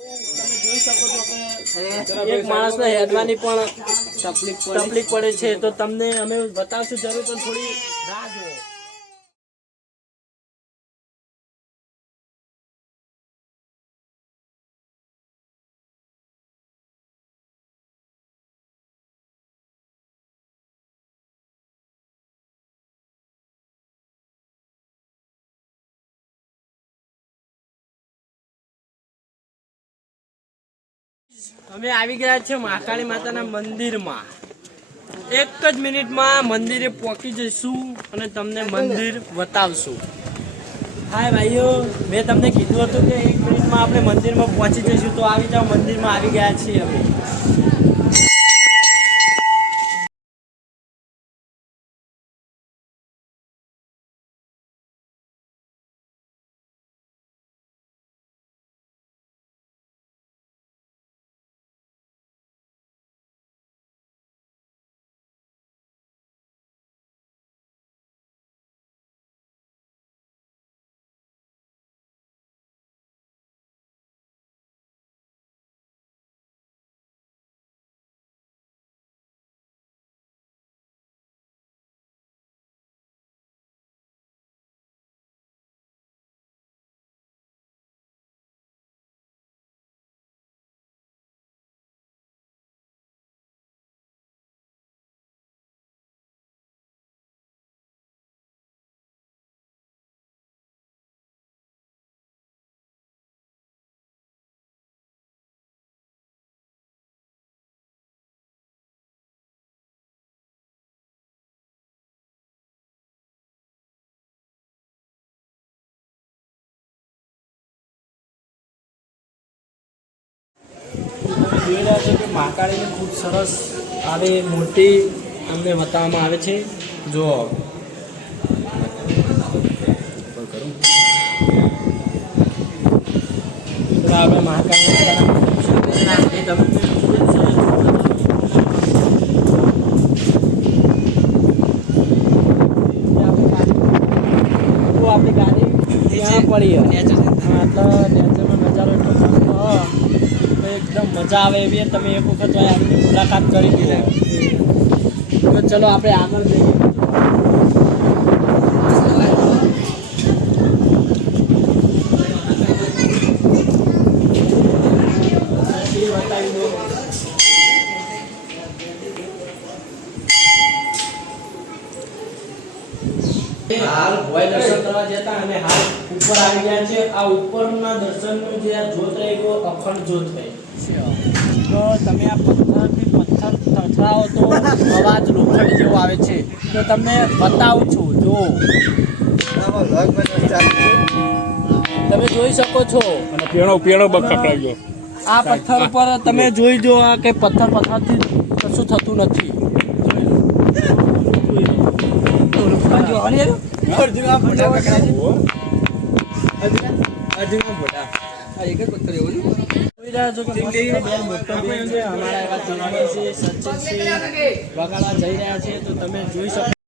તમે જોઈ શકો છો કે એક માણસને હેડવાની પણ તકલીફ પડે છે, તો તમને અમે બતાવશું જરૂર, પણ થોડી રાહ જુઓ. અમે આવી ગયા છે મહાકાળી માતાના મંદિરમાં. એક જ મિનિટમાં મંદિરે પહોંચી જઈશું અને તમને મંદિર બતાવશું. હાય ભાઈઓ, મેં તમને કીધું હતું કે 1 મિનિટમાં આપણે મંદિરમાં પહોંચી જઈશું, તો આવી જાઓ, મંદિરમાં આવી ગયા છીએ અમે. જોઈ રહ્યા છો કે મહાકાળીની ખૂબ સરસ આવી મૂર્તિ અમને બતાવવામાં આવે છે. જો આપણે મહાકાળી આપણી ગાડી ત્યાં પડી હા, તો નેચરનો નજારો એટલો મસ્ત એકદમ મજા આવે એવી. તમે એક વખત આવીને મુલાકાત કરી દીધા. તો ચલો આપણે આગળ જઈએ. હાલ ભોય દર્શન કરવા જતા અને હાલ ઉપર આવી ગયા છે. આ ઉપરના દર્શનનું જે આ જ્યોત રહી ગયો, અખંડ જ્યોત રહી. તો તમે આ પથ્થરથી પથ્થર થથરાવો તો અવાજ લોખંડ જેવો આવે છે. તો તમને બતાવું છું, જો તમે જોઈ શકો છો. અને પેણો બકડાઈ ગયો. આ પથ્થર ઉપર તમે જોઈ જો કે પથ્થરથી કશું થતું નથી. વગાડવા જઈ રહ્યા છે, તો તમે જોઈ શકો.